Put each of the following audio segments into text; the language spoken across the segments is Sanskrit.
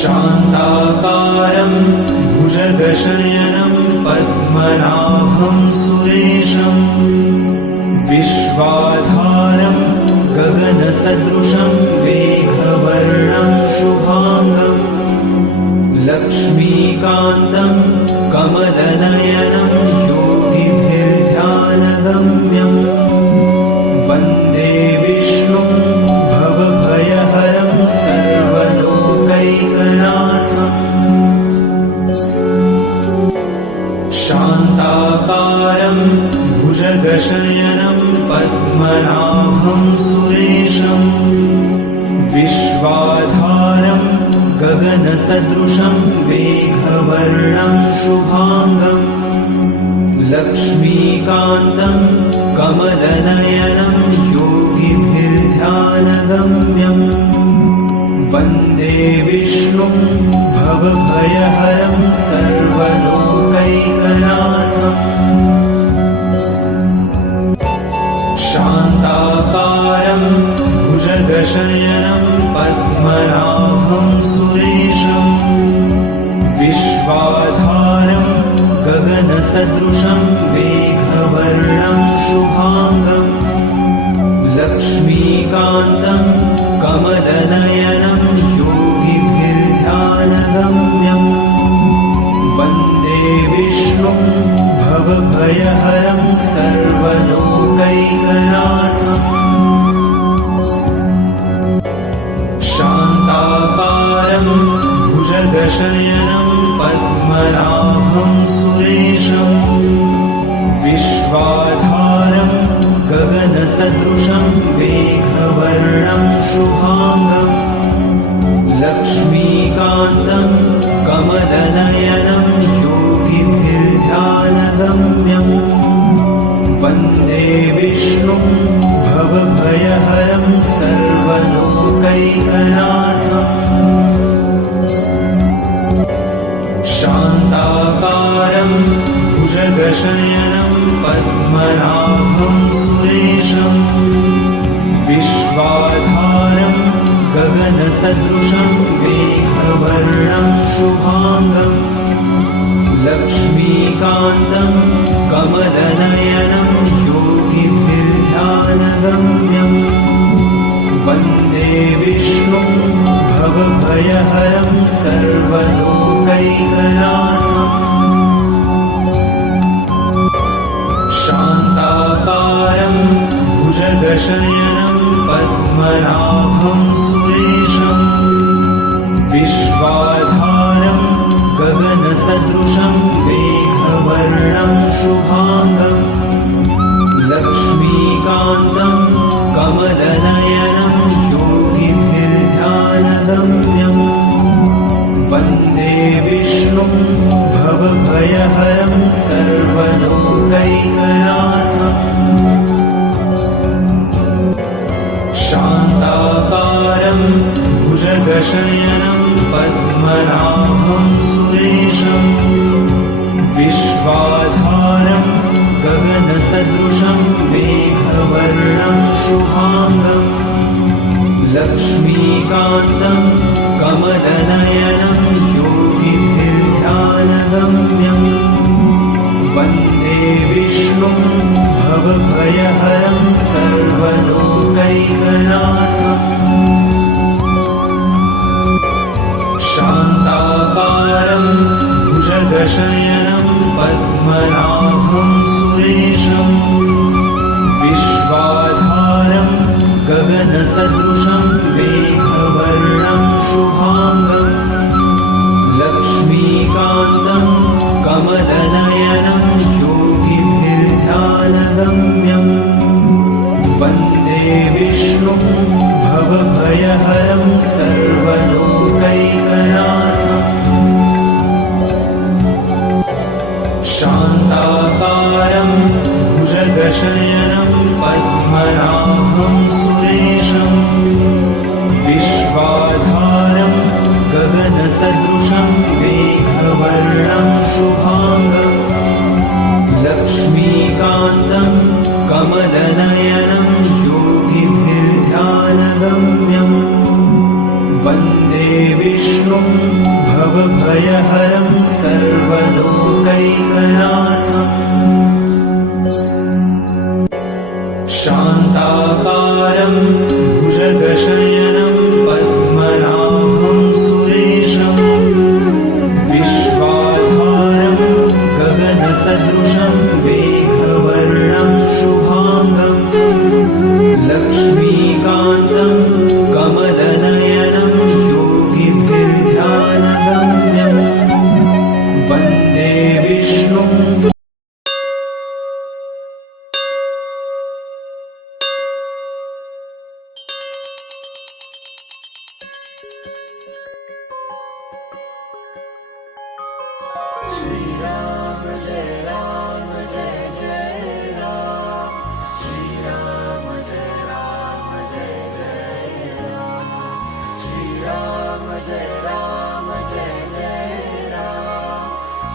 शान्ताकारं भुजगशयनं पद्मनाभं सुरेशं विश्वाधारं गगनसदृशं मेघवर्णं शुभांगं लक्ष्मीकान्तं कमलनयनं योगिभिर्ध्यानगम्यं वन्दे विष्णुं भवभयहरं सर्वलोकैकनाथम् शान्ताकारं भुजगशयनं पद्मनाभं सुरेशं विश्वाधारं गगनसदृशं मेघवर्णं शुभांगं लक्ष्मीकान्तं कमलनयनं योगिभिर्ध्यानगम्यं वन्दे विष्णुं भवभयहरं सर्वलोकैकनाथम् शान्ताकारं भुजगशयनं पद्मनाभं सुरेशं विश्वाधारं गगनसदृशं मेघवर्णं शुभांगं लक्ष्मीकान्तं कमलनयनं योगिभिर्ध्यानगम्यं वन्दे विष्णुं भवभयहरं सर्वलोकैकनाथम् शान्ताकारं भुजगशयनं पद्मनाभं सुरेशं विश्वाधारं गगनसदृशं मेघवर्णं शुभांगं लक्ष्मीकान्तं कमलनयनं योगिभिर्ध्यानगम्यं वन्दे विष्णुं भवभयहरं सर्वलोकैकनाथम् शान्ताकारं भुजगशयनं पद्मनाभं सुरेशं विश्वाधारं गगनसदृशं मेघवर्णं शुभांगं लक्ष्मीकान्तं कमलनयनं योगिभिर्ध्यानगम्यं वन्दे विष्णुं भवभयहरं सर्वलोकैकनाथम् शान्ताकारं भुजगशयनं पद्मनाभं सुरेशं विश्वाधारं गगनसदृशं मेघवर्णं शुभांगं लक्ष्मीकान्तं कमलनयनं योगिभिर्ध्यानगम्यं वन्दे विष्णुं भवभयहरं सर्वलोकैकनाथम् शान्ताकारं भुजगशयनं पद्मनाभं सुरेशं विश्वाधारं गगनसदृशं मेघवर्णं शुभांगं लक्ष्मीकान्तं कमलनयनं योगिभिर्ध्यानगम्यं वन्दे विष्णुं भवभयहरं सर्वलोकैकनाथम् शान्ताकारं भुजगशयनं पद्मनाभं सुरेशं विश्वाधारं गगनसदृशं मेघवर्णं शुभांगं लक्ष्मीकान्तं कमलनयनं योगिभिर्ध्यानगम्यं वन्दे विष्णुं भवभयहरं सर्वलोकैकनाथम् शान्ताकारं भुजगशयनं पद्मनाभं सुरेशं विश्वाधारं गगनसदृशं मेघवर्णं शुभांगं लक्ष्मीकान्तं कमलनयनं योगिभिर्ध्यानगम्यं वन्दे विष्णुं भवभयहरं सर्वलोकैकनाथम् शान्ताकारं भुजगशयनं पद्मनाभं सुरेशम् विश्वाधारं गगनसदृशं मेघवर्णं शुभाङ्गम् लक्ष्मीकान्तं कमलनयनं योगिभिर्ध्यानगम्यम् वन्दे विष्णुं श्रीराम जय राम जय जय राम श्रीराम जय राम जय जय राम श्रीराम जय राम जय जय राम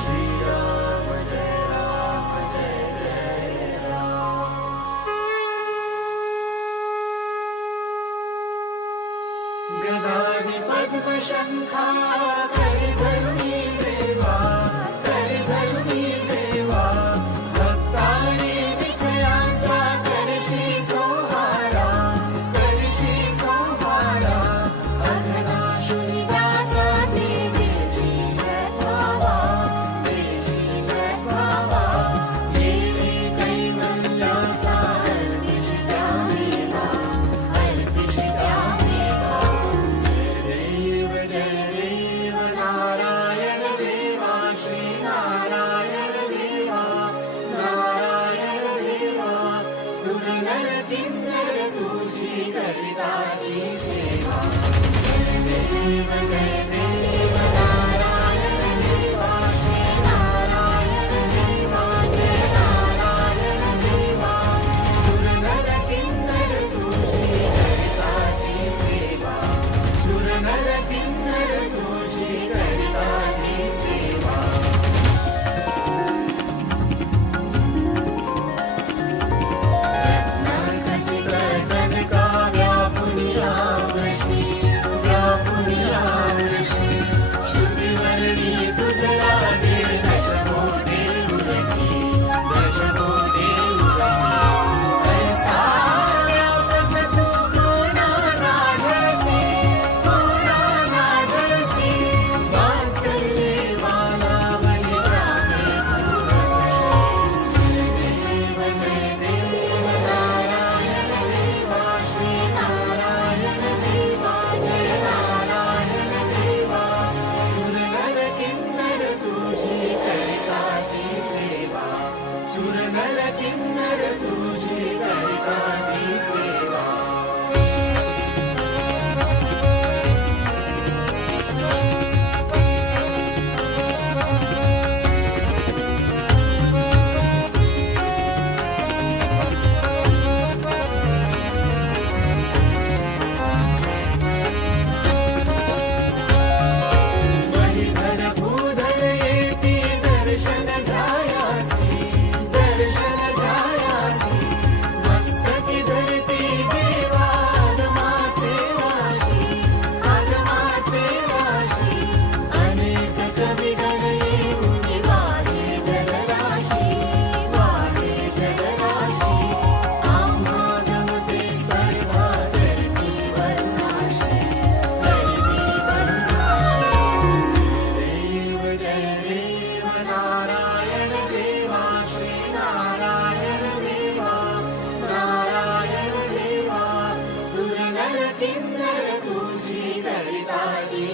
श्रीराम जय राम जय जय राम गदाधि पद्मशंखा करिधरुणी देवा करिधरुणी देवा भक्तारी विजयाचा करशी सोहारा अघनाशुनी दासा देशी सद्भावा देवी कैवल्याचा अर्पिष्या मेवा जय देव नारायण देवा श्री नारायण देवा सुरनर किन्नर तुझी करिताची सेवा जय देव नारायण देवा श्री नारायण देवा जय नारायण देवा सुरनर किन्नर तुझी करिताची सेवा सुरनर किन्नर तुझी करिताची सेवा रत्नाखचित कनका व्यापुनियावशी श्रुतिवर्णी तुझ लागे दशमोटे उरकी ऐसा व्यापक तू कोणा नाढळसी वात्सल्ये वाला बलिरामे तू रसे जय देव नारायण देवा श्री नारायण देवा जय नारायण देवा सुरनर किन्नर तुझी करिताची सेवा सुरनर किन्नर तुझी करिताची सेवा महीधर भूधर येती दर्शन घ्यायासी मस्तकी धरती देवा आगमाचे वाशी अनेक कविगण येऊन वाहे जलराशी आम्हा गमते स्पर्धा धरती वरुणाशी जय देव नारायण देवा श्री नारायण देवा सुरनर किन्नर तुझी करिताची